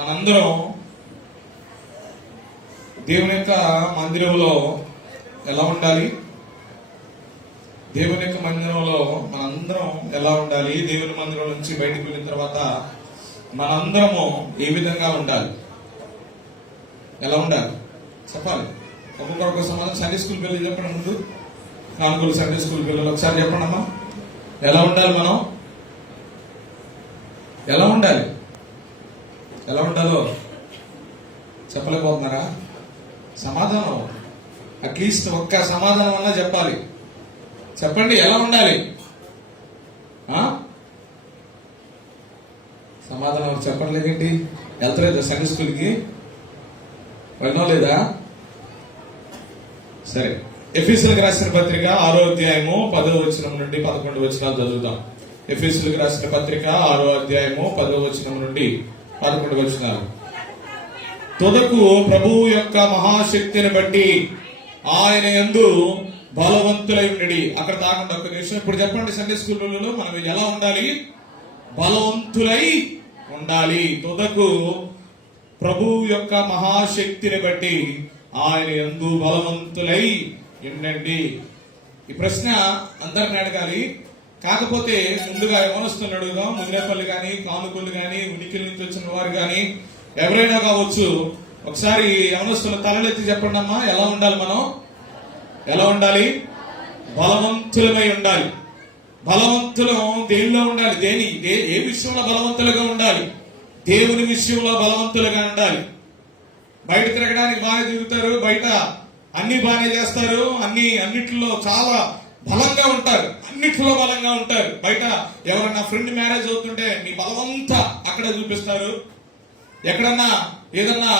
మనందరం దేవుని యొక్క మందిరంలో ఎలా ఉండాలి? దేవుని యొక్క మందిరంలో మనందరం ఎలా ఉండాలి? దేవుని మందిరం నుంచి బయటకు వెళ్ళిన తర్వాత మనందరము ఏ విధంగా ఉండాలి? ఎలా ఉండాలి చెప్పాలి. ఒక్కొక్కరికి సమాధానం. సండే స్కూల్ పిల్లలు చెప్పండి. ముందు కానుకలు సండే స్కూల్ పిల్లలు ఒకసారి చెప్పండి అమ్మా. ఎలా ఉండాలి మనం? ఎలా ఉండాలి? ఎలా ఉండాలో చెప్పలేకపోతున్నారా? సమాధానం అట్లీస్ట్ ఒక్క సమాధానం అన్నా చెప్పాలి. చెప్పండి, ఎలా ఉండాలి? సమాధానం చెప్పండి. లేదేంటి? వెళ్తలేదా సండే స్కూల్కి? వెళ్ళడం లేదా? సరే, ఎఫెసీయులకు రాసిన పత్రిక 6వ అధ్యాయము 10వ వచనం నుండి 11వ వచనాలు చదువుతాం. ఎఫెసీయులకు రాసిన పత్రిక 6వ అధ్యాయము 10వ వచనం నుండి 11వ వచనాలు. తుదకు ప్రభువు యొక్క మహాశక్తిని బట్టి ఆయన యందు బలవంతులై ఉండి. అక్కడ తాకుండా ఒక నిమిషం. ఇప్పుడు చెప్పండి, సండే స్కూల్లో మనం ఎలా ఉండాలి? బలవంతులై ఉండాలి. తుదకు ప్రభువు యొక్క మహాశక్తిని బట్టి ఆయన యందు బలవంతులై ఉండండి. ఈ ప్రశ్న అందరిని అడగాలి. కాకపోతే ముందుగా యవనస్తులను అడుగుదాం. ముదినేపల్లి గాని, కానుకలు గాని, ఉనికిల నుంచి వచ్చిన వారు గాని ఎవరైనా కావచ్చు. ఒకసారి యవనస్తుల తలలెత్తి చెప్పండి అమ్మా, ఎలా ఉండాలి మనం? ఎలా ఉండాలి? బలవంతులమై ఉండాలి. బలవంతులం దేనిలో ఉండాలి? ఏ విషయంలో బలవంతులుగా ఉండాలి? దేవుని విషయంలో బలవంతులుగా ఉండాలి. బయట తిరగడానికి బాగా తిరుగుతారు, బయట అన్ని బాగానే చేస్తారు, అన్నిట్లో చాలా బలంగా ఉంటారు, అన్నిట్లో బలంగా ఉంటారు. బయట ఎవరన్నా ఫ్రెండ్ మ్యారేజ్ అవుతుంటే మీ బలవంతా అక్కడ చూపిస్తారు. ఎక్కడన్నా ఏదన్నా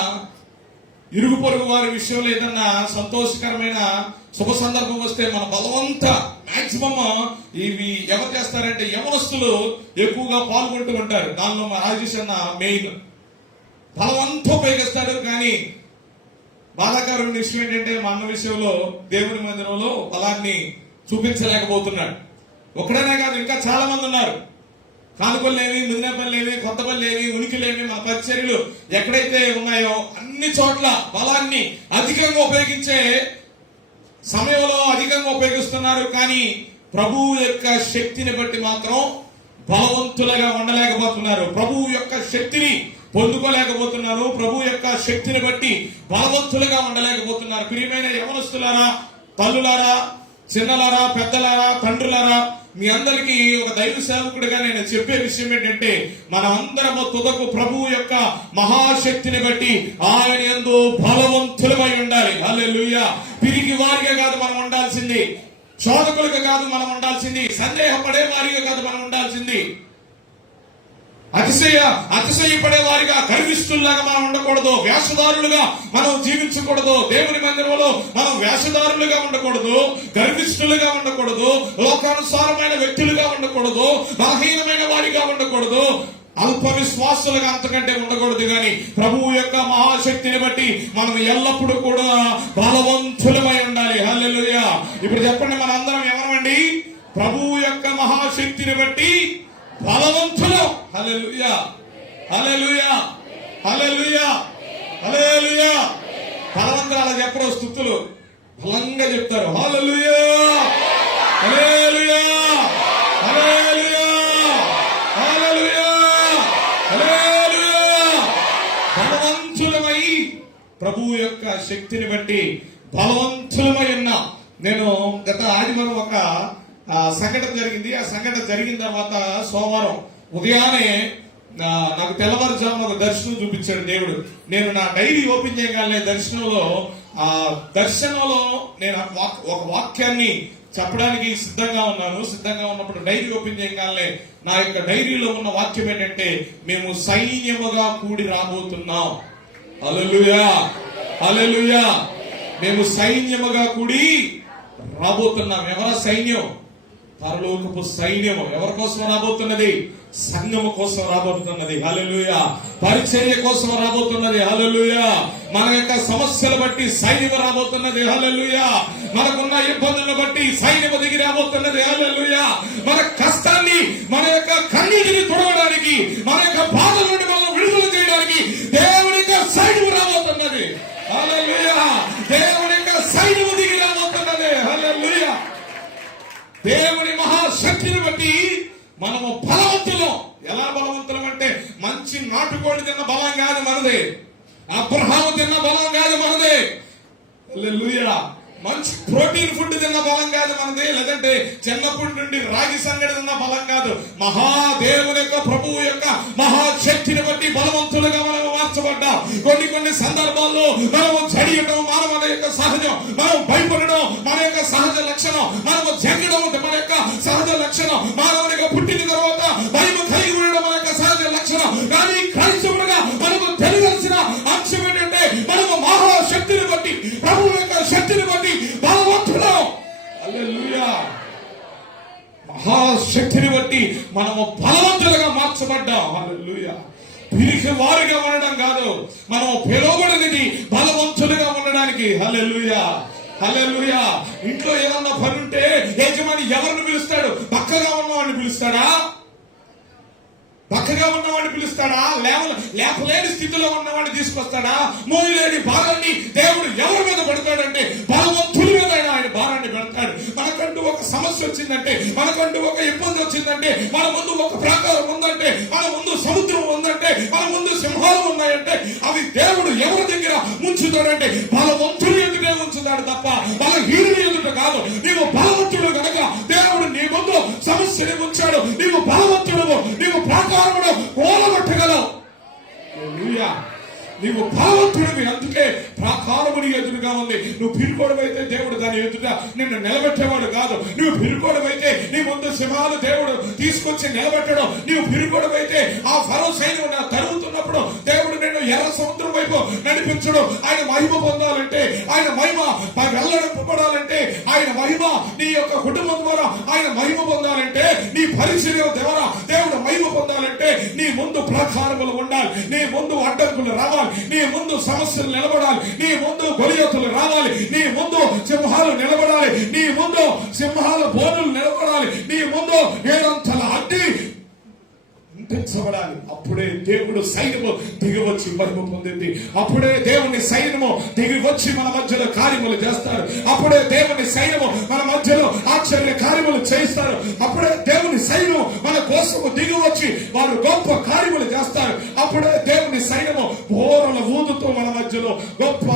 ఇరుగు పొరుగు వారి విషయంలో ఏదన్నా సంతోషకరమైన శుభ సందర్భం వస్తే మన బలవంతా మాక్సిమం ఇవి ఎవరు చేస్తారంటే యవనస్తులు ఎక్కువగా పాల్గొంటూ ఉంటారు. దానిలో మా రాజేష్ అన్న మెయిన్ బలవంతా ఉపయోగిస్తాడు. కానీ బాధాకరమైన విషయం ఏంటంటే మా అన్న విషయంలో దేవుని మందిరంలో బలాన్ని చూపించలేకపోతున్నాడు. ఒకడనే కాదు, ఇంకా చాలా మంది ఉన్నారు. కానుకలేవి, ముదినేపల్లేవి, కొత్తపల్లేవి, ఉనికిలేవి, మన పరిచర్యలు ఎక్కడైతే ఉన్నాయో అన్ని చోట్ల బలాన్ని అధికంగా ఉపయోగించే సమయంలో అధికంగా ఉపయోగిస్తున్నారు. కానీ ప్రభువు యొక్క శక్తిని బట్టి మాత్రం బలవంతులుగా ఉండలేకపోతున్నారు. ప్రభువు యొక్క శక్తిని పొందుకోలేకపోతున్నారు. ప్రభువు యొక్క శక్తిని బట్టి బలవంతులుగా ఉండలేకపోతున్నారు. ప్రియమైన యవనస్తులారా, తల్లులారా, చిన్నలారా, పెద్దలారా, తండ్రులారా, మీ అందరికీ ఒక దైవ సేవకుడిగా నేను చెప్పే విషయం ఏంటంటే మనం అందరము తుదకు ప్రభువు యొక్క మహాశక్తిని బట్టి ఆయన యందు బలవంతులమై ఉండాలి. హల్లెలూయా. పిరికి వారిగా కాదు మనం ఉండాల్సింది, శోధకులుగా కాదు మనం ఉండాల్సింది, సందేహపడే వారిగా కాదు మనం ఉండాల్సింది, అతిశయపడే వారిగా, గర్విష్ఠుల్లాగా మనం ఉండకూడదు, వేషధారులుగా మనం జీవించకూడదు. దేవుని మందిరంలో మనం వేషధారులుగా ఉండకూడదు, గర్విష్ఠులుగా ఉండకూడదు, లోకానుసారమైన వ్యక్తులుగా ఉండకూడదు, బలహీనమైన వారిగా ఉండకూడదు, అల్ప విశ్వాసులుగా అంతకంటే ఉండకూడదు. కానీ ప్రభువు యొక్క మహాశక్తిని బట్టి మనం ఎల్లప్పుడూ కూడా బలవంతులమై ఉండాలి. హల్లెలూయా. ఇప్పుడు చెప్పండి, మన అందరం ఎవరమండి? ప్రభువు యొక్క మహాశక్తిని బట్టి బలవంతులు. హల్లెలూయా, హల్లెలూయా, హల్లెలూయా, హల్లెలూయా. బలవంతులు అలా చెప్పరు, స్తుతులు బలంగా చెప్తారు. హల్లెలూయా, హల్లెలూయా, హల్లెలూయా, హల్లెలూయా, హల్లెలూయా. బలవంతులమై ప్రభువు యొక్క శక్తిని బట్టి బలవంతులమై ఉన్నా. నేను గత ఆదివారం ఒక సంఘటన జరిగింది. ఆ సంఘటన జరిగిన తర్వాత సోమవారం ఉదయాన్నే నాకు తెల్లవారుజామున ఒక దర్శనం చూపించాడు దేవుడు. నేను నా డైరీ ఓపెన్ చేయగానే దర్శనంలో నేను ఒక వాక్యాన్ని చెప్పడానికి సిద్ధంగా ఉన్నాను. సిద్ధంగా ఉన్నప్పుడు డైరీ ఓపెన్ చేయగానే నా యొక్క డైరీలో ఉన్న వాక్యం ఏంటంటే, మేము సైన్యముగా కూడి రాబోతున్నాం. హల్లెలూయా, హల్లెలూయా. మేము సైన్యముగా కూడి రాబోతున్నాం. ఎవరా సైన్యం? పరలోకపు సైన్యము. ఎవరి కోసం రాబోతున్నది? సంఘము కోసం రాబోతున్నది. హల్లెలూయా. పరిచర్య కోసం రాబోతున్నది. హల్లెలూయా. మన యొక్క సమస్యలు బట్టి సైన్యము రాబోతున్నది. హల్లెలూయా. మనకున్న ఇబ్బందులను బట్టి సైన్యము దిగి రాబోతున్నది. హల్లెలూయా. మన కష్టాన్ని, మన యొక్క కన్నీటిని తుడవడానికి, మన యొక్క బాధల నుండి మనల్ని విడుదల చేయడానికి దేవుని యొక్క సైన్యము దిగి రాబోతున్నది. హల్లెలూయా. దేవుని మహాశక్తిని బట్టి మనము బలవంతులం. ఎలా బలవంతులం అంటే మంచి నాటుకోడి తిన్న బలం కాదు మనది, అబ్రహాము తిన్న బలం కాదు మనది. హల్లెలూయా. మంచి ప్రోటీన్ ఫుడ్ తిన్న బలం కాదు మనది, లేదంటే చిన్నప్పటి నుండి రాగి సంగడి తిన్న బలం కాదు. మహాదేవుని యొక్క ప్రభువు యొక్క మహాశక్తిని బట్టి బలవంతులుగా మనం మార్చబడ్డాం. కొన్ని సందర్భాల్లో మనము చడియడం మానవ యొక్క సహజం, మనం భయపడడం మన యొక్క సహజ లక్షణం, మనము జంగడం మన యొక్క సహజ లక్షణం, మానవునిగా పుట్టిన తర్వాత భయం కలిగి ఉండడం మన యొక్క సహజ లక్షణం. కానీ క్రైస్తవులుగా మనము తెలియాల్సిన అంశం ఏంటంటే మనము మహాశక్తిని బట్టి, ప్రభువు యొక్క శక్తిని బట్టి బలవంతులం. హల్లెలూయా. మహాశక్తిని బట్టి మనము బలవంతులుగా మార్చబడ్డాం. హల్లెలూయా. పిరికి వారిగా ఉండడం కాదు, మనం పిలువబడినది బలవంతులుగా ఉండడానికి. హల్లెలూయా. హల్లెలూయా. ఇంట్లో ఏమన్నా పని ఉంటే యజమాని ఎవరిని పిలుస్తాడు? బక్కగా ఉన్నవాడిని పిలుస్తాడా? బక్కగా ఉన్నవాడిని పిలుస్తాడా? లేపలేని స్థితిలో ఉన్నవాడిని తీసుకొస్తాడా? మోయలేని భారాన్ని దేవుడు ఎవరి మీద పెడతాడంటే బలవంతుల మీద ఆయన భారాన్ని పెడతాడు. మనకంటూ ఒక సమస్య వచ్చిందంటే, మనకంటూ ఒక ఇబ్బంది వచ్చిందంటే, మన ముందు ఒక ప్రాకారం ఉందంటే, మన ముందు సముద్రం ఉందంటే, మన ముందు సింహాలు ఉన్నాయంటే, అవి దేవుడు ఎవరి దగ్గర ఉంచుతాడంటే బలవంతులు ఎదుటే ఉంచుతాడు తప్ప బలహీనులు ఎదుట కాదు. నీవు బలవంతుడు కనుక దేవుడు నీ ముందు సమస్యని ఉంచాడు. నీవు బలవంతుడు, నీవు ప్రాకారముడు ఓలగొట్టగలవు. నీవు బలవంతుడివి, అందుకే ప్రాకారముని ఎదురుగా ఉంది. నువ్వు పిరుకోవడమైతే దేవుడు దాని ఎదుట నిన్ను నిలబెట్టేవాడు కాదు. నువ్వు పిరుకోవడమైతే నీ ముందు సింహాలు దేవుడు తీసుకొచ్చి నిలబెట్టడం. నీవు పిరుకోవడమైతే ఆ ఫరో సైన్యం తరుగుతున్నప్పుడు దేవుడు నిన్ను ఎర్ర సముద్రం వైపు నడిపించడం. ఆయన మహిమ పొందాలంటే, ఆయన మహిమ వెళ్ళడంపడాలంటే, ఆయన మహిమ నీ యొక్క కుటుంబం ద్వారా ఆయన మహిమ పొందాలంటే, నీ పరిచర్య ద్వారా దేవుడు మహిమ పొందాలంటే నీ ముందు ప్రాకారములు ఉండాలి, నీ ముందు అడ్డంకులు రావాలి, నీ ముందు సమస్యలు నిలబడాలి, నీ ముందు గొలియతులు రావాలి, నీ ముందు సింహాలు నిలబడాలి, నీ ముందు సింహాల బోనులు నిలబడాలి, నీ ముందు ఏడంతల అడ్డి ఉంచబడాలి. అప్పుడే దేవుడు సైన్యము దిగి వచ్చి మహిమ పొందింది. అప్పుడే దేవుని సైన్యము దిగి వచ్చి మన మధ్యలో కార్యములు చేస్తారు. అప్పుడే దేవుని సైన్యము మన మధ్యలో ఆశ్చర్య కార్యములు చేస్తారు. అప్పుడే దేవుని సైన్యము మన కోసము దిగి వచ్చి వారు గొప్ప కార్యములు చేస్తారు. అప్పుడే దేవుని సైన్యము బోరల ఊదుతో మన మధ్యలో గొప్ప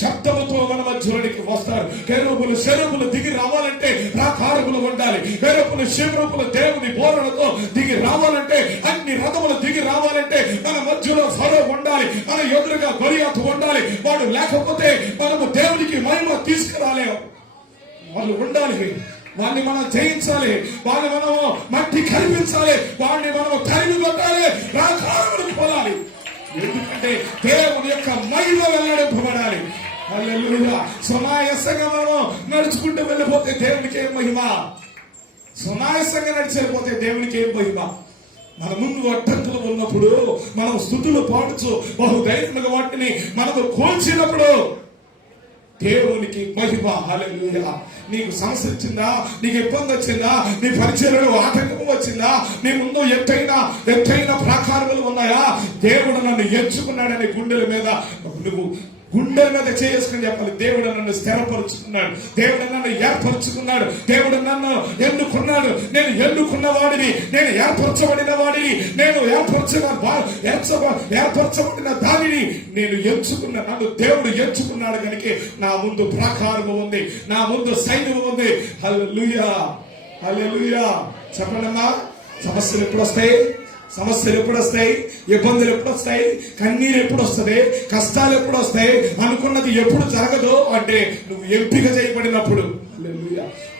శబ్దముతో మన మధ్యలోనికి వస్తారు. కెరూబులు శరూబులు దిగి రావాలంటే ప్రాకారములు ఉండాలి. కెరూబులు శరూబులు దేవుని బోరలతో దిగి రావాలంటే, అన్ని రథములు దిగి రావాలంటే మన మధ్యలో ఫరో ఉండాలి, మన ఎదురుగా గొలియాతు ఉండాలి. వాడు లేకపోతే మనము దేవునికి మహిమ తీసుకురాలేము. వాళ్ళు ఉండాలి, వాడిని మనం జయించాలి, వాడిని మనము మట్టి కల్పించాలి, వాడిని మనము తరిమి కొట్టాలి, ప్రాకారములకు పోవాలి. ఎందుకంటే దేవుని యొక్క మహిమ వెల్లడింపబడాలి. హల్లెలూయా. సునాయాసంగా మనం నడుచుకుంటూ వెళ్ళిపోతే దేవునికి ఏం మహిమ? సునాయాసంగా నడిచిపోతే దేవునికి ఏం మహిమ? మన ముందు అడ్డంకులు ఉన్నప్పుడు మనం స్తుతులు పాడుచు బహుధైర్యంగా వాటిని మనము కోల్చినప్పుడు దేవునికి మహిమ. హల్లెలూయా. నీకు సమస్య వచ్చిందా? నీకు ఇబ్బంది వచ్చిందా? నీ పరిచర్యలో ఆటంకం వచ్చిందా? నీ ముందు ఎత్తైన ప్రాకారములు ఉన్నాయా? దేవుడు నన్ను ఎంచుకున్నాడని గుండెల మీద నువ్వు గుండెల మీద చేసుకుని చెప్పాలి. దేవుడు నన్ను స్థిరపరుచుకున్నాడు, దేవుడు నన్ను ఏర్పరచుకున్నాడు, దేవుడు నన్ను ఎన్నుకున్నాడు. నేను ఎన్నుకున్న వాడిని, నేను ఏర్పరచబడిన వాడిని, నేను ఏర్పరచబడిన దానిని నేను ఎంచుకున్నా. నన్ను దేవుడు ఎంచుకున్నాడు కనుక నా ముందు ప్రాకారము ఉంది, నా ముందు సైన్యము ఉంది. హల్లెలూయా. హల్లెలూయా. చెప్పండమ్మా. సమస్యలు ఎప్పుడు వస్తాయి? సమస్యలు ఎప్పుడు వస్తాయి? ఇబ్బందులు ఎప్పుడు వస్తాయి? కన్నీరు ఎప్పుడు వస్తుంది? కష్టాలు ఎప్పుడు వస్తాయి? అనుకున్నది ఎప్పుడు జరగదు అంటే నువ్వు ఎంపిక చేయబడినప్పుడు.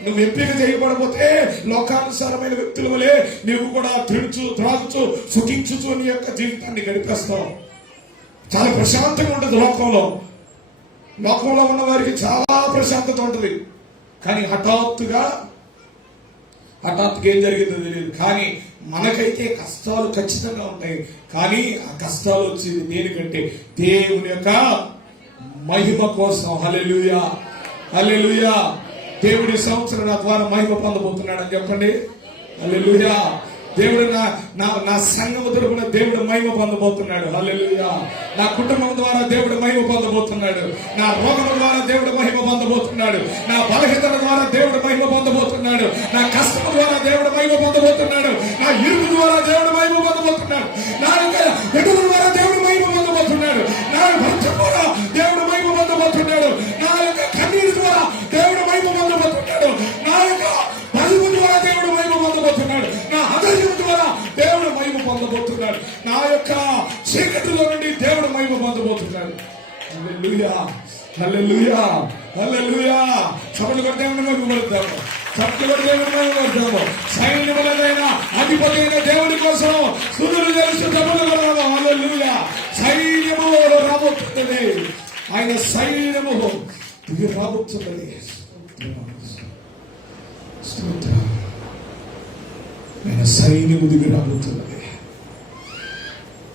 నువ్వు ఎంపిక చేయబడపోతే లోకానుసారమైన వ్యక్తుల వలె నువ్వు కూడా తిడుచు త్రాగుచు సుఖించుచు నీ యొక్క జీవితాన్ని గడిపేస్తావు. చాలా ప్రశాంతంగా ఉంటుంది లోకంలో. లోకంలో ఉన్న వారికి చాలా ప్రశాంతత ఉంటుంది. కానీ హఠాత్తుగా ఏం జరిగిందో తెలియదు. కానీ మనకైతే కష్టాలు ఖచ్చితంగా ఉంటాయి. కానీ ఆ కష్టాలు వచ్చేది దేనికంటే దేవుని యొక్క మహిమ కోసం. హల్లెలూయా. హల్లెలూయా. దేవుడి సంవత్సరం నా ద్వారా మహిమ పొందబోతున్నాడు అని చెప్పండి. హల్లెలూయా. దేవుడు నా సంఘము తరపున దేవుడు మహిమ పొందబోతున్నాడు. హల్లెలూయా. నా కుటుంబం ద్వారా దేవుడు మహిమ పొందబోతున్నాడు. నా రోగం ద్వారా దేవుడు మహిమ పొందబోతున్నాడు. నా బలహీనత ద్వారా దేవుడు మహిమ పొందబోతున్నాడు. నా కష్టం ద్వారా దేవుడు మహిమ పొందబోతున్నాడు. నా ఇరుకు ద్వారా దేవుడు మహిమ పొందబోతున్నాడు. నా యొక్క ఎదురు ద్వారా దేవుడు మహిమ పొందబోతున్నాడు. నా భర్త ద్వారా దేవుడు మహిమ పొందబోతున్నాడు. నా యొక్క కన్నీరు ద్వారా దేవుడు మహిమ పొందబోతున్నాడు. నా యొక్క పలుపు ద్వారా దేవుడు మహిమ పొందబోతున్నాడు. నా ఆదర్శం ద్వారా దేవుడు మహిమ పొందబోతున్నాడు. నా యొక్క చీకటిలో నుండి దేవుడు మహిమ పొందబోతున్నాడు. హల్లెలూయా, హల్లెలూయా, హల్లెలూయా. సభలు కొడితే మహిమపడతాము, సభలు కొడితే మహిమపడతాము. సైన్యములైన అధిపతి అయిన దేవుడి కోసం సురులు తెలుసు సభలు కొడదాము. హల్లెలూయా. సైన్యము రాబోతున్నది, ఆయన సైన్యము దిగి రాబోతున్నది. ఆయన సైన్యము దిగి రాబోతున్నది.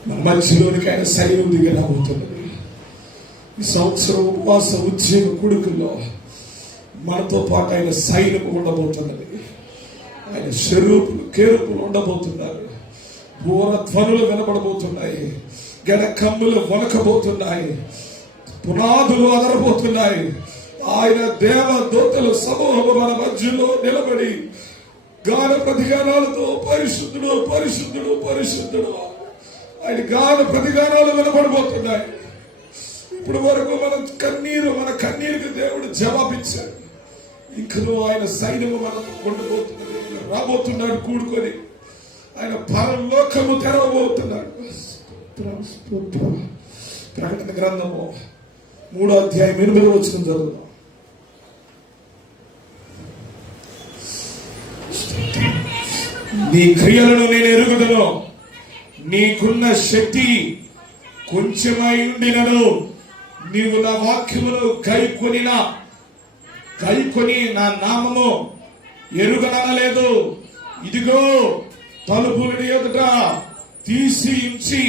మన మధ్యలోనికి ఆయన సైన్యం దిగి రాబోతున్నది. ఈ సంవత్సరం ఉపవాస ఉద్యోగ కొడుకుల్లో మనతో పాటు ఆయన సైన్యము ఉండబోతున్నది. ఆయన స్వరూపులు కేరుపులు ఉండబోతున్నారు. బోర ధ్వనులు వినపడబోతున్నాయి. గడ కమ్ములు వనకబోతున్నాయి. పునాదులు అదరబోతున్నాయి. ఆయన దేవదూతలు సమూహము మన మధ్యలో నిలబడి గాన ప్రతిగానాలతో పరిశుద్ధుడు పరిశుద్ధుడు పరిశుద్ధుడు ఆయన గాన ప్రతిగానాలు వినపడబోతున్నాయి. ఇప్పుడు వరకు మన కన్నీరుకి దేవుడు జవాబిచ్చాడు. ఇంకను ఆయన సైన్యము మనకు ఉండబోతున్నది. రాబోతున్నాడు కూడుకొని. ఆయన పరలోకము తెరవబోతున్నాడు. ప్రకటన గ్రంథము 3వ అధ్యాయం 8వ వచనం చదువుదాం. నీ క్రియలను నేను ఎరుగుదను, నీకున్న శక్తి కొంచెమై ఉండినను నీవు నా వాక్యమును గైకొని నా నామము ఎరుగనలేదు. ఇదిగో తలుపులని ఎదుట తీసి ఉంచి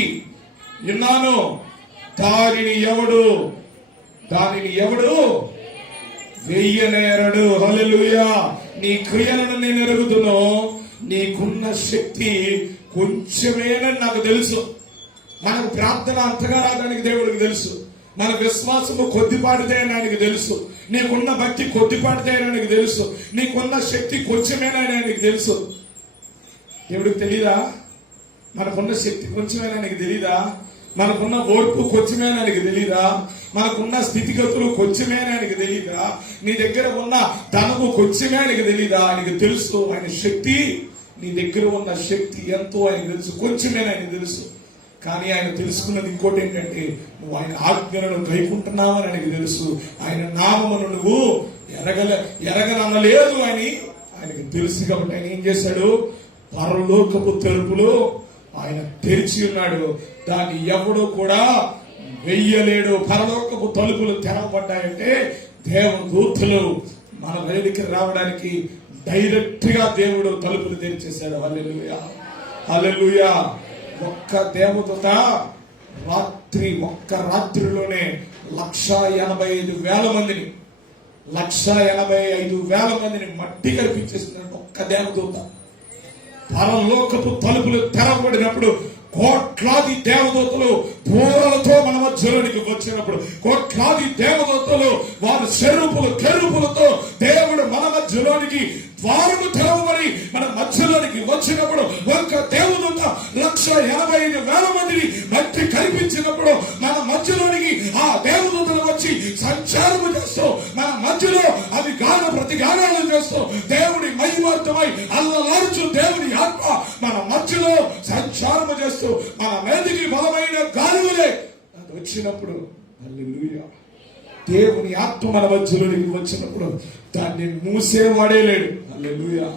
ఉన్నాను, దానిని ఎవడు వెయ్యనేరడు. హల్లెలూయా. నీ క్రియలను నేను ఎరుగుదును, నీకున్న శక్తి కొంచెమేనని నాకు తెలుసు. మనకు ప్రార్థన అంతగా రాదానికి దేవుడికి తెలుసు. మన విశ్వాసము కొద్దిపాటిదే అని ఆయనకి తెలుసు. నీకున్న భక్తి కొద్దిపాటిదే అని ఆయనకి తెలుసు. నీకున్న శక్తి కొంచెమేనని ఆయనకి తెలుసు. దేవుడికి తెలీదా? మనకున్న శక్తి కొంచెమేనా ఆయనకి తెలీదా? మనకున్న ఓర్పు కొంచెమేనా ఆయనకి తెలీదా? మనకున్న స్థితిగతులు కొంచెమేనా ఆయనకి తెలీదా? నీ దగ్గర ఉన్న ధనము కొంచెమే ఆయనకి తెలీదా? ఆయనకి తెలుసు. ఆయన శక్తి, నీ దగ్గర ఉన్న శక్తి ఎంతో ఆయనకు తెలుసు. కొంచెమేనా ఆయనకు తెలుసు. కానీ ఆయన తెలుసుకున్నది ఇంకోటి ఏంటంటే, నువ్వు ఆయన ఆజ్ఞలను గైకుంటున్నావని ఆయనకు తెలుసు. ఆయన నామమును నువ్వు ఎరగనలేదు అని ఆయనకు తెలుసు. కాబట్టి ఆయన ఏం చేశాడు? పరలోకపు తలుపులు ఆయన తెరిచి ఉన్నాడు. దాన్ని ఎవడు కూడా వెయ్యలేడు. పరలోకపు తలుపులు తెరవబడ్డాయంటే దేవదూతలు మన వేదికకి రావడానికి డైరెక్ట్ గా దేవుడు తలుపులు తెరిచేశాడు. హల్లెలూయా, హల్లెలూయా. ఒక్క దేవదూత ఒక్క రాత్రిలోనే 1,85,000 మందిని 1,85,000 మందిని మట్టి కల్పించేస్తున్నాడు ఒక్క దేవదూత. పరలోకపు తలుపులు తెరవబడినప్పుడు కోట్లాది దేవదూతలు పూరలతో మన మధ్యలోనికి వచ్చినప్పుడు, కోట్లాది దేవదూతలు వారి స్వరూపులు కెరూపులతో దేవుడు మన మధ్యలోనికి ద్వారము తెరవబడి మన మధ్యలోనికి వచ్చినప్పుడు, ఒక్క దేవదూత 1,85,000 మందిని మట్టి కల్పించినప్పుడు మన మధ్యలోనికి ఆ దేవదూతలు వచ్చి సంచారము చేస్తూ మన మధ్యలో అవి గాన ప్రతిగానాలు చేస్తూ దేవుడి మహిమార్థమై అల్లలారుచు దేవుడి ఆత్మ మన మధ్యలో సంచారము చేస్తూ మన మీదికి బలమైన గాలులే అది వచ్చినప్పుడు, హల్లెలూయా, దేవుని ఆత్మ మన మధ్యలోనికి వచ్చినప్పుడు దాన్ని మూసేవాడే లేడు. హల్లెలూయా.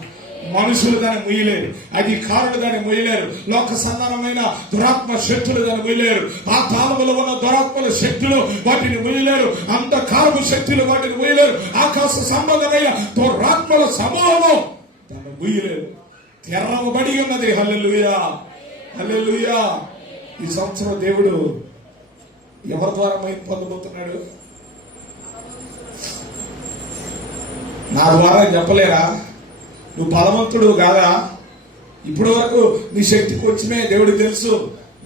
మనుషులు దాన్ని మొయ్యలేరు, అధికారులు దాన్ని మొయ్యలేరు, లోక సంధానమైన దురాత్మ శక్తులు దాన్ని మొయ్యలేరు, ఆ తాళములో ఉన్న దురాత్మల శక్తులు వాటిని మొయ్యలేరు, అంధకారపు శక్తులు వాటిని మొయ్యలేరు, ఆకాశ సంబంధమైన దురాత్మల సమూహము దాన్ని మొయ్యలేరు. తెరవబడి ఉన్నది. హల్లెలూయా, హల్లెలూయా. ఈ సంవత్సరం దేవుడు ఎవరి ద్వారా మహిమ పొందబోతున్నాడు? నా ద్వారా చెప్పలేరా? నువ్వు బలవంతుడు కాదా? ఇప్పటి వరకు నీ శక్తి కొంచెమే దేవుడికి తెలుసు,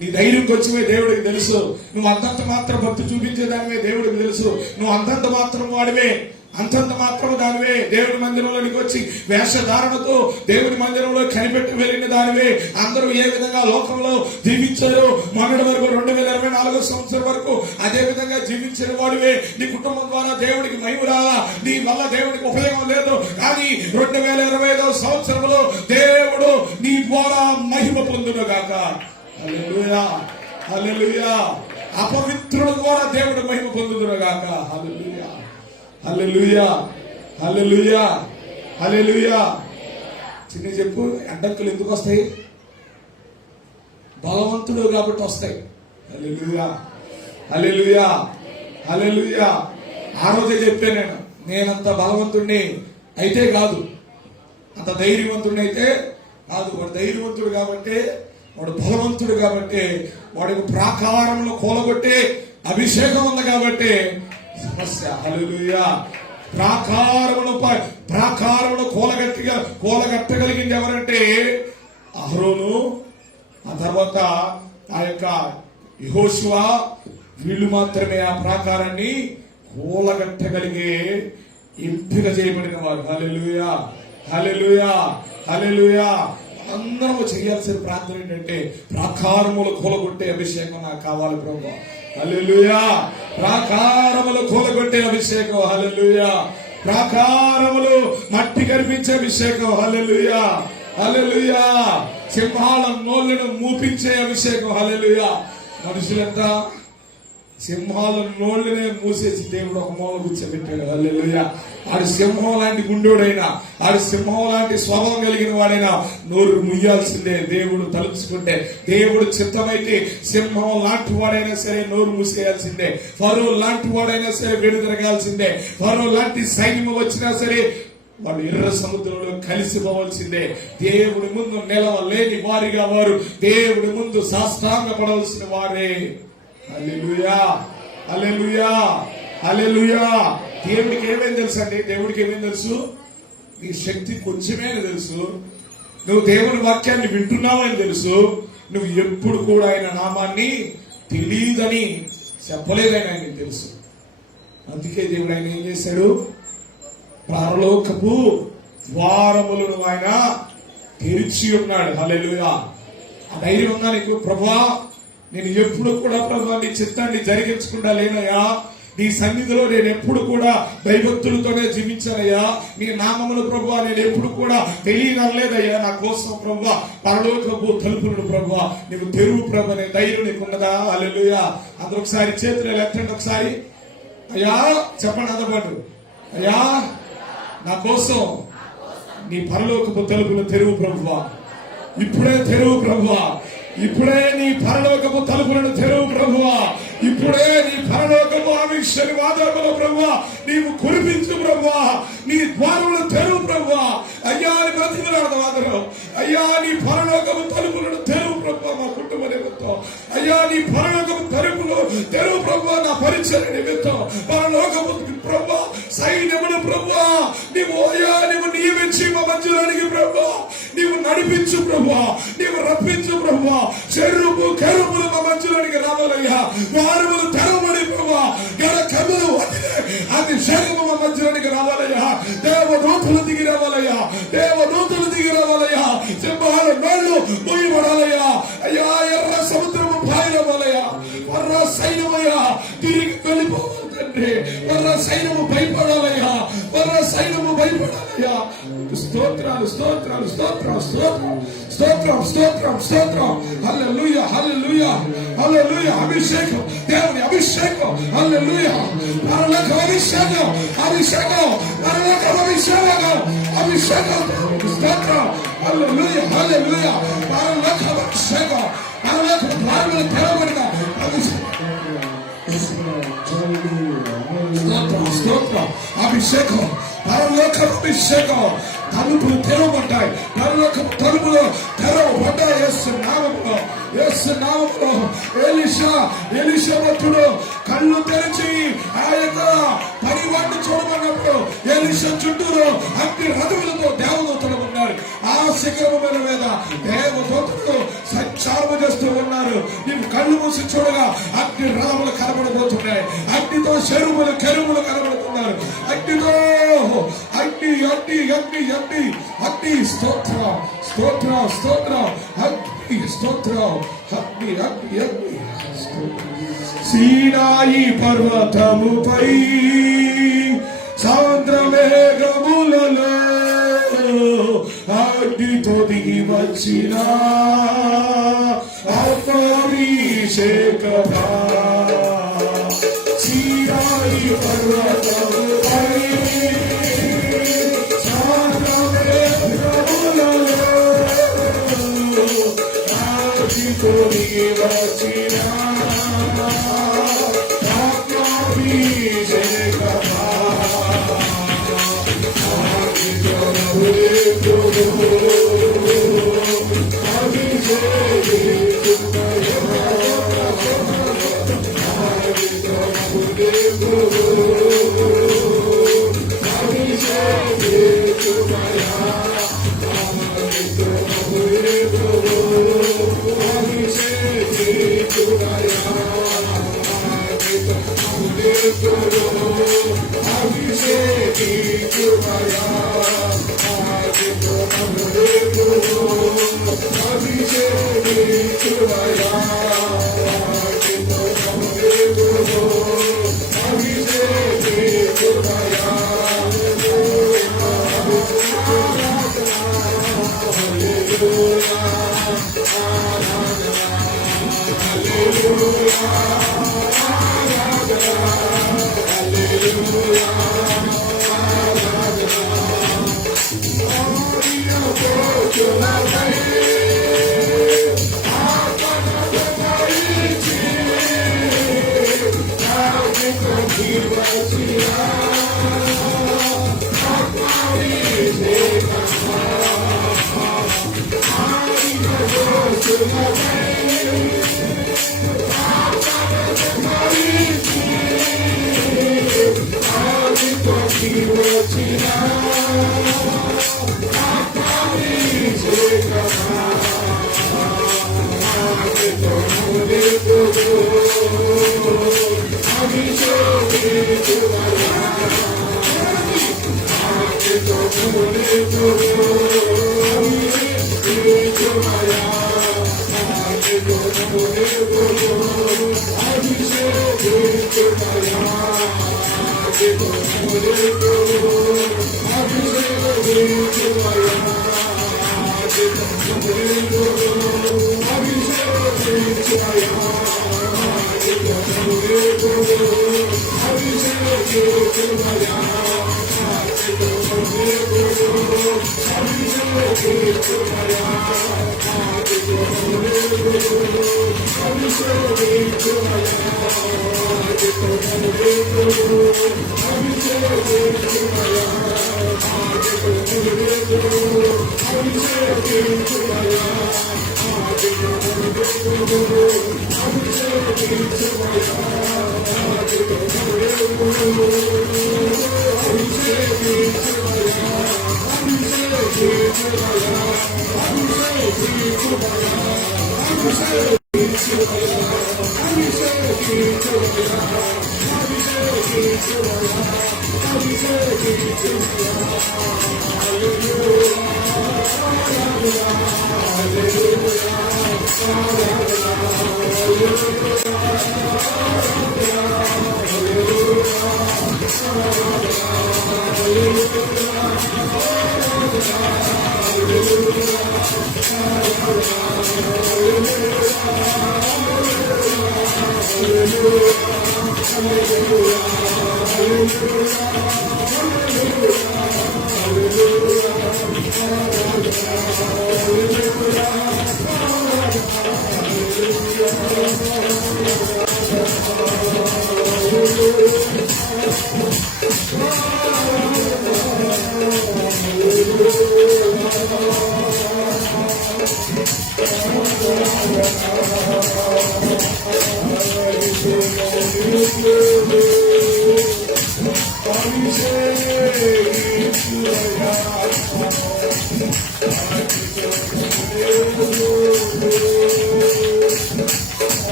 నీ ధైర్యం కొంచెమే దేవుడికి తెలుసు, నువ్వు అంతంత మాత్రం భక్తి చూపించేదానివే దేవుడికి తెలుసు, నువ్వు అంతంత మాత్రం వాడివే, అంతంత మాత్రం దానివే. దేవుడి మందిరంలోనికి వచ్చి వేషధారణతో దేవుడి మందిరంలో కనిపెట్టి వెళ్ళిన దానివే. అందరూ ఏ విధంగా లోకంలో జీవించారో మొన్నటి వరకు 2024 సంవత్సరం వరకు అదే విధంగా జీవించిన వాడివే. నీ కుటుంబం ద్వారా దేవుడికి మహిమ రాలా, నీ వల్ల దేవుడికి ఉపయోగం లేదు. కానీ 2025 సంవత్సరంలో దేవుడు నీ ద్వారా మహిమ పొందునుగాక. హల్లెలూయా, హల్లెలూయా. అపవిత్రుల ద్వారా దేవుడు మహిమ పొందునుగాక. హల్లెలూయా, హల్లెలూయా, హల్లెలూయా, హల్లెలూయా. చిన్న చెప్పు, అడ్డంకులు ఎందుకు వస్తాయి? బలవంతుడు కాబట్టి వస్తాయి. హల్లెలూయా, హల్లెలూయా, హల్లెలూయా. ఆ రోజే చెప్పాను నేనంత బలవంతుడిని అయితే కాదు, అంత ధైర్యవంతుడిని అయితే కాదు. వాడు ధైర్యవంతుడు కాబట్టి, వాడు బలవంతుడు కాబట్టి, వాడికి ప్రాకారంలో కూలగొట్టే అభిషేకం ఉంది కాబట్టి సమస్య. హల్లెలూయా. ప్రాకారమును కూలగట్టగలిగింది ఎవరంటే అహరోను, ఆ తర్వాత ఆ యొక్క యెహోషువ. వీళ్ళు మాత్రమే ఆ ప్రాకారాన్ని కూలగట్టగలిగే ఎంపిక చేయబడిన వారు. హల్లెలూయా, హల్లెలూయా, హల్లెలూయా. అందరము చేయాల్సిన ప్రార్థన ఏంటంటే ప్రాకారములు కూలగొట్టే అభిషేకం నాకు కావాలి ప్రభువా. హల్లెలూయా. ప్రాకారములు కూలగొట్టే అభిషేకం. హల్లెలూయా. ప్రాకారములు మట్టి కనిపించే అభిషేకం. హల్లెలూయా, హల్లెలూయా. సింహాల నోళ్లను మూపించే అభిషేకం. హల్లెలూయా. మనుషులంతా సింహాల నోళ్లనే మూసేసి దేవుడు ఒక మూల కూర్చోబెట్టాడు. హల్లెలూయా. ఆడు సింహం లాంటి గుండోడైనా, ఆడు సింహం లాంటి స్వభావం కలిగిన వాడైనా నోరు ముయ్యాల్సిందే. దేవుడు తలుచుకుంటే, దేవుడు చిత్తమైతే సింహం లాంటి వాడైనా సరే నోరు మూసేయాల్సిందే. ఫరో లాంటి వాడైనా సరే వెనుదిరగాల్సిందే. ఫరో లాంటి సైన్యం వచ్చినా సరే వాళ్ళు ఎర్ర సముద్రంలో కలిసిపోవాల్సిందే. దేవుడి ముందు నిలవలేని వారిగా వారు దేవుడి ముందు సాష్టాంగ పడవలసిన వారే. హల్లెలూయా, హల్లెలూయా, హల్లెలూయా. దేవుడికి ఏమేం తెలుసు అండి? దేవుడికి ఏమేం తెలుసు? నీ శక్తి కొంచెమే తెలుసు, నువ్వు దేవుని వాక్యాన్ని వింటున్నావని తెలుసు, నువ్వు ఎప్పుడు కూడా ఆయన నామాన్ని తెలియదని చెప్పలేదని ఆయనకు తెలుసు. అందుకే దేవుడు ఆయన ఏం చేశాడు? పరలోకపు ద్వారములను ఆయన తెరిచి ఉన్నాడు. హల్లెలూయా. ఆ ధైర్యం ఉందా నీకు? ప్రభువా, నేను ఎప్పుడు కూడా ప్రభువా నీ చిత్తాన్ని జరిగించకుండా లేనయ్యా, నీ సన్నిధిలో నేను ఎప్పుడు కూడా భయభక్తులతోనే జీవించానయ్యా, నీ నామములు ప్రభువా నేను ఎప్పుడు కూడా తెలియనలేదయ్యా. నా కోసం ప్రభువా పరలోకపు తలుపులను ప్రభువా నీకు తెరువు ప్రభు అనే ధైర్యం నీకు ఉన్నదా? హల్లెలూయా. అందరూ ఒకసారి చేతులు ఎత్తండి ఒకసారి. అయ్యా చెప్పండి అందరూ పాటు. అయ్యా నా కోసం నీ పరలోకపు తలుపులు తెరువు ప్రభువా, ఇప్పుడే తెరువు ప్రభువా, ఇప్పుడే నీ పరలోకపు తలుపులను తెరువు ప్రభువా, ఇప్పుడే నీ పరలోకపు ఆశీర్వాదములు ప్రభువా నీవు కురిపించు ప్రభువా, నీ ద్వారములను తెరువు ప్రభువా. అయ్యా నీ బ్రతిమలాడదాం. అయ్యా నీ పరలోకపు తలుపులను తెరువు ప్రభువా మా కుటుంబ నిమిత్తం. అయ్యా నీ పరలోకపు తలుపులు తెరువు ప్రభువా నా పరిచయ నిమిత్తం. పరలోకపు ప్రభువా సైన్యమును ప్రభువా నీవు అయ్యా నీవు నియమించి మా మధ్యలోనికి ప్రభువా నీవు నడిపించు ప్రభువా, నీవు రప్పించు ప్రభువా. చెరుపు కెరుపులు మా మధ్యలోనికి రావాలయ్యా, వారములు తెరవబడి ప్రభువా కమ్ములు అది శరీరము మా మధ్యలోనికి రావాలయ్యా. దేవదూతలు దిగి రావాలయ్యా, దేవదూతలు దిగి రావాలయ్యా. సింహాల నోళ్ళు మూయబడాలయ్యా. అయ్యా ఎర్ర సముద్రము పాయలవ్వాలయ్యా. వర్ర సైన్యమయ్యా తిరిగి వెళ్ళిపోవాలి తండ్రి. వర్ర సైన్యము భయపడాలయ్యా, వర్ర సైన్యము భయపడాలయ్యా. స్తోత్రాలు స్తోత్రాలు స్తోత్రం స్తోత్రం స్తోత్రం స్తోత్రం స్తోత్రం. హల్లెలూయా, హల్లెలూయా, హల్లెలూయా. అభిషేకం, దేవుని అభిషేకం. హల్లెలూయా. పరలోక అభిషేకం, అభిషేకం, పరలోక అభిషేకం, అభిషేకం. స్తోత్రం. హల్లెలూయా, హల్లెలూయా. పరలోక అభిషేకం, పరలోక ద్వారములు తెరవబడిన అభిషేకం. స్తోత్రం స్తోత్రం. అభిషేకం, పరలోక అభిషేకం. తలుపులు తెరవబడ్డాయి, పరలోక తలుపులు తెరవబడ్డాయి. యేసు నామములో, యేసు నామములో. ఎలీషా భక్తుడు కళ్ళు తెరిచి ఆ యొక్క పనివాడిని చూడమన్నప్పుడు ఎలీషా చుట్టూరు అగ్ని రథములతో దేవదూతలు ఉన్నారు. ఆ శిఖరముల మీద దేవదూతలు సంచారము చేస్తూ ఉన్నారు. నీవు కళ్ళు మూసి చూడగా అగ్ని రథములు కనబడబోతున్నాయి. అగ్నితో చెరువులు కెరువులు కనబడుతున్నారు. అగ్నితో అగ్ని అగ్ని అగ్ని అగ్ని అగ్ని స్తోత్రం స్తోత్రం స్తోత్రం అగ్ని స్తోత్రం అగ్ని అగ్ని అగ్ని సీనాయి పర్వతముపై సాంద్ర మేఘములలో అగ్నితో దిగి వచ్చిన ఆత్మాభిషేకమా సీనాయి పర్వతముపై సాంద్ర మేఘములలో అగ్నితో దిగి వచ్చిన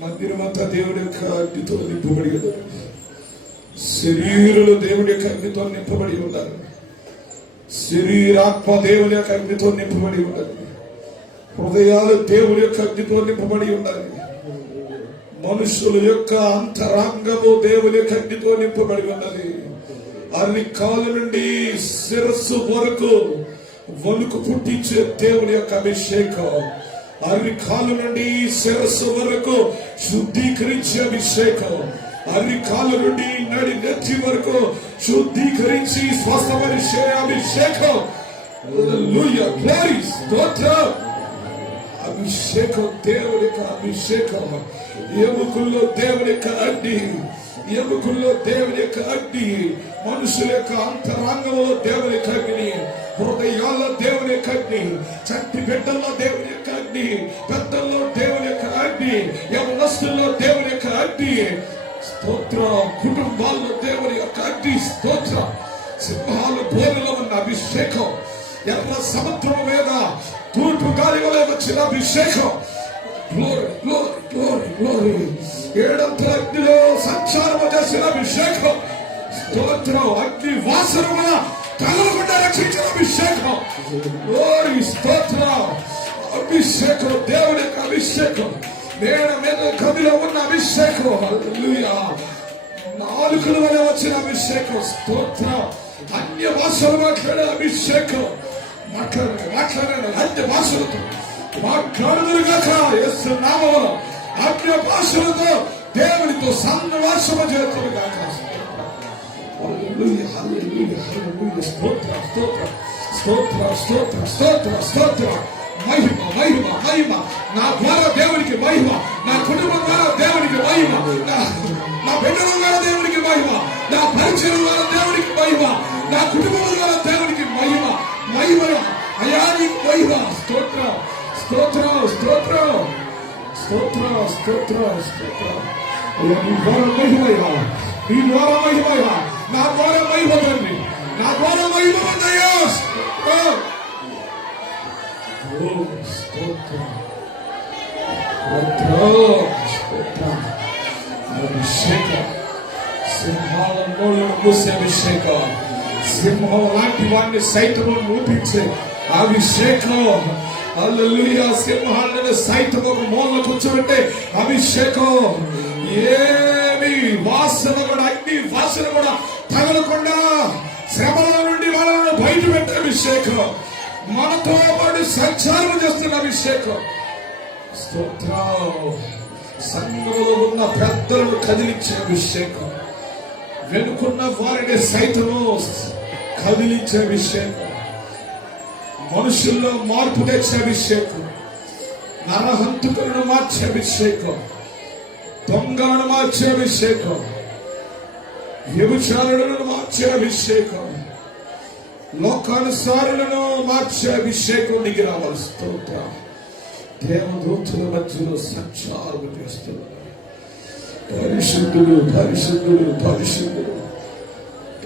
మందిరమంతా దేవుడి యొక్క అగ్నితో నింపబడి ఉన్నది. శరీరులు దేవుడి యొక్క అగ్నితో నింపబడి ఉండాలి. శరీరాత్మ దేవుని యొక్క అగ్నితో నింపబడి ఉండాలి. హృదయాలు దేవుడి యొక్క అగ్నితో నింపబడి ఉండాలి. మనుషుల యొక్క అంతరంగము దేవుని యొక్క అగ్నితో నింపబడి ఉన్నది. అన్ని కాళ్ళ నుండి శిరస్సు వరకు వణుకు పుట్టించే దేవుని యొక్క అభిషేకం. అన్ని కాళ్ళ నుండి శిరస్సు వరకు శుద్ధీకరించే అభిషేకం. అన్ని కాళ్ళ నుండి నడి నెత్తి వరకు శుద్ధీకరించి స్వస్థపరిచే అభిషేకం. హల్లెలూయా, గ్లోరీ, స్తోత్రం. అభిషేకం, దేవుని యొక్క అభిషేకం. ఎముకల్లో దేవుని యొక్క అగ్ని, ఎముకల్లో దేవుని యొక్క అగ్ని. మనుషుల యొక్క అంతరంగంలో దేవుని యొక్క అగ్ని, హృదయాల్లో దేవుని యొక్క అగ్ని, చంటి బిడ్డల్లో దేవుని యొక్క అగ్ని, పెద్దల్లో దేవుని యొక్క అగ్ని, యవనస్తుల్లో దేవుని యొక్క అగ్ని. స్తోత్రం. కుటుంబాల్లో దేవుని యొక్క అగ్ని. స్తోత్రం. సింహాలు బోరులో ఉన్న అభిషేకం. ఎర్ర సముద్రం మీద తూర్పు గాలి వలె వచ్చిన అభిషేకం. Glory, glory, glory, glory. ఏడంతల అగ్నిలో సంచారం చేసిన అభిషేకం. స్తోత్రం. అగ్ని వాసన వల్ల తగలకుండా రక్షించిన అభిషేకం. గ్లోరీ, స్తోత్రం. అభిషేకం, దేవుని యొక్క అభిషేకం. మేడ మీద గదిలో ఉన్న అభిషేకం. హల్లెలూయా. నాలుకల వలె వచ్చిన అభిషేకం. స్తోత్రం. అన్య భాషలు మాట్లాడే అభిషేకం. మాట్లాడారు అన్య భాషలతో మాట్లాడుదురుగాక. యేసు నామములో అన్య భాషలతో దేవునితో సంభాషణ చేతురుగాక. హల్లెలూయా, హల్లెలూయా, హల్లెలూయా. స్తోత్రం, స్తోత్రం, స్తోత్రం, స్తోత్రం, స్తోత్రం, స్తోత్రం. మహిమ, మహిమ, మహిమ. నా ద్వారా దేవునికి మహిమ. నా కుటుంబం ద్వారా దేవునికి మహిమ. నా బిడ్డల ద్వారా దేవునికి మహిమ. నా పరిచయం ద్వారా దేవునికి మహిమ. నా కుటుంబం ద్వారా దేవునికి మహిమ. మహిమ అయా నీకు మహిమ. స్తోత్రం, స్తోత్రం, స్తోత్రం, స్తోత్రం, స్తోత్రం, స్తోత్రం. నీ ద్వారా మహిమయ్యా, నీ ద్వారా మహిమయ్యా, నా ద్వారా మహిమ తండ్రి, నా ద్వారా మహిమ ఉందయ్యా. అభిషేకం. సింహాల నోళ్ళను మూసే అభిషేకం. సింహం లాంటి వాడిని సైతము మూపించే అభిషేకం. హల్లెలూయా. సింహాలను సైతం ఒక మూల కూర్చోబెట్టే అభిషేకం. ఏమి వాసన కూడా, అగ్ని వాసన కూడా తగలకుండా శ్రమల నుండి వాళ్ళను బయట పెట్టే అభిషేకం. మనతో పాటు సంచారం చేస్తున్న అభిషేకం. స్తోత్రం. సంఘంలో ఉన్న పెద్దలను కదిలించే అభిషేకం. వెనుకున్న వారిని సైతము కదిలించే అభిషేకం. మనుషుల్లో మార్పు తెచ్చే అభిషేకం. నరహంతకులను మార్చే అభిషేకం. దొంగలను మార్చే అభిషేకం. వ్యభిచారులను మార్చే అభిషేకం. లోకానుసారులను మార్చే అభిషేకం నీకు రావాలి. స్తోత్రం. దేవదూతుల మధ్యలో సంచారం చేస్తున్నారు. పరిశుద్ధుడు, పరిశుద్ధుడు, పరిశుద్ధుడు,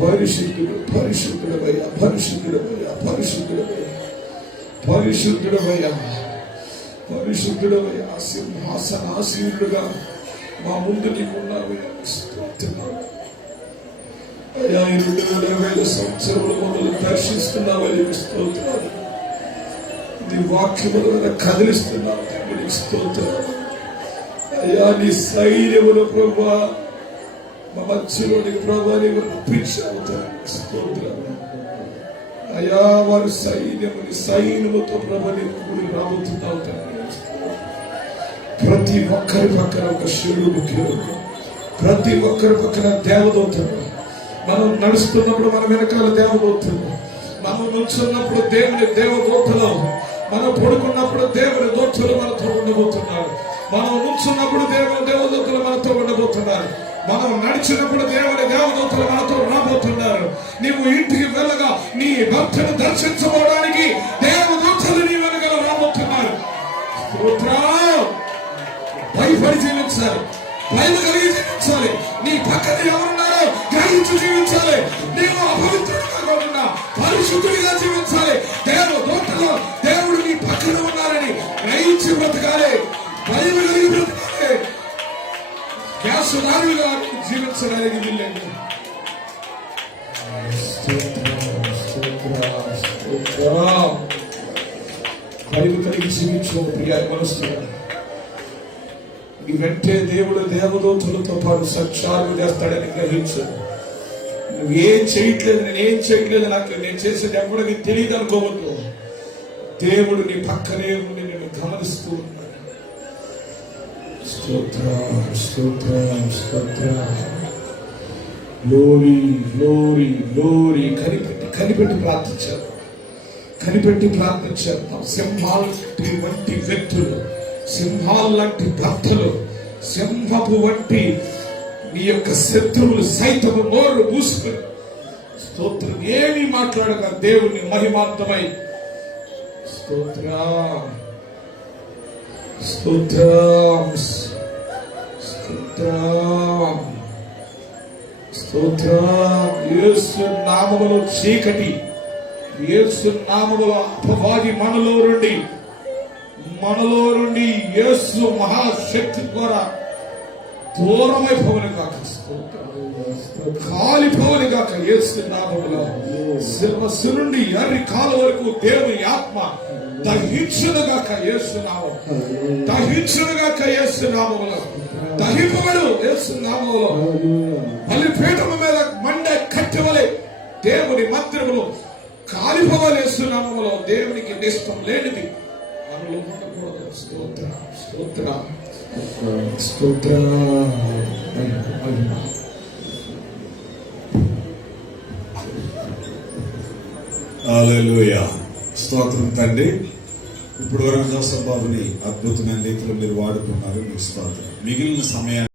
పరిశుద్ధుడు, పరిశుద్ధుడవయ్యా, పరిశుద్ధుడవయ్యా, పరిశుద్ధుడవయ్యా, పరిశుద్ధుడవయ్యా, పరిశుద్ధుడవయ్యా. సింహాసనాసీనుడుగా మా ముందు నీకున్నావయ్యా. అయ్యా, ఈ 2020 సంవత్సరములు మొదలు దర్శిస్తున్నావయ్యా. స్తోత్రాలు. నీ వాక్యముల వల్ల కదిలిస్తున్నావు తండ్రి. స్తోత్రాలు. అయ్యా, నీ సైన్యములు ప్రభువా మా మధ్యలోని ప్రభువా నీవు రప్పించావు తండ్రి. స్తోత్రాలు. అయ్యా, వారి సైన్యముతో ప్రభు నీవు కూడి రాబోతున్నావు తండ్రి. ప్రతి ఒక్కరి పక్కన ఒక శివుడు ముఖ్యుడు. ప్రతి ఒక్కరి పక్కన దేవదూతలు. మనం నడుస్తున్నప్పుడు మన వెనకాల దేవదూతలు. మనం నుంచున్నప్పుడు దేవుని దేవదూతలు. మనం పడుకున్నప్పుడు దేవుని దూతలు మనతో ఉండబోతున్నారు. మనం నుంచున్నప్పుడు దేవుని దేవదూతలు మనతో ఉండబోతున్నారు. మనం నడిచినప్పుడు దేవుని దేవదూతలు మనతో రాబోతున్నారు. నీవు ఇంటికి వెళ్ళగా నీ భర్తను దర్శించబోవడానికి దేవదూతలు నీ వెనక రాబోతున్నారు. స్తోత్రం. భయపడి జీవించాలి, భయం కలిగి జీవించాలి. నీ పక్కన ఎవరున్నారో గ్రహించి జీవించాలి. నీవు అపవిత్రుడిగా కాకుండా పరిశుద్ధుడిగా జీవించాలి. దేవదూతలు దేవుడు నీ పక్కన ఉన్నారని గ్రహించి బ్రతకాలి. భయం కలిగి బ్రతకాలి. వ్యాసుదారులుగా జీవించడానికి వీల్లేదు. భయం కలిగి జీవించు ప్రియ మనసు. నీ వెంటే దేవుడు దేవదూతలతో పాటు సత్యాలు చేస్తాడని గ్రహించు. నువ్వేం చేయట్లేదు, నేనేం చేయట్లేదు, నేను చేసేది ఎప్పటికీ తెలియదు అనుకోవద్దు. దేవుడు నీ పక్కనే ఉండి నేను గమనిస్తూ ఉన్నాడు. స్తోత్రం, స్తోత్రం, స్తోత్రం. Glory, glory, glory. కనిపెట్టి ప్రార్థించారు, కనిపెట్టి ప్రార్థించారు. సింహాలంటి వంటి వ్యక్తులు, సింహాలంటి భక్తులు, సింహపు వంటి నీ యొక్క శత్రువులు సైతము నోరు మూసుకుని స్తోత్రం ఏమీ మాట్లాడక దేవుని మహిమార్థమై స్తోత్రం, స్తోత్రం, స్తోత్రం, స్తోత్రం. యేసు నామములో చీకటి, యేసు నామములో అపవాది మనలో నుండి యేసు మహాశక్తి ద్వారా దూరమైపోవని కాక, కాలిపోవని కాక. యేసు నామములో శిరస్సు నుండి ఎర్రి కాలు వరకు దేవుని ఆత్మ దహించునుగాక. యేసు నామం దహించునుగాక. యేసు నామములో దహింపబడు. యేసు నామములో బలిపీఠము మీద మండే కట్టెవలే దేవుని మందిరములో కాలిపోవాలి. యేసు నామములో దేవునికి ఇష్టం లేనిది మనలో ఉండకూడదు. స్తోత్ర, స్తోత్ర, స్తోత్ర. హల్లెలూయా. స్తోత్రం తండ్రి. ఇప్పుడు వరకు జోసఫ్ బాబుని అద్భుతమైన రీతిలో మీరు వాడుకున్నారు. మీకు స్తోత్రం. మిగిలిన సమయాన్ని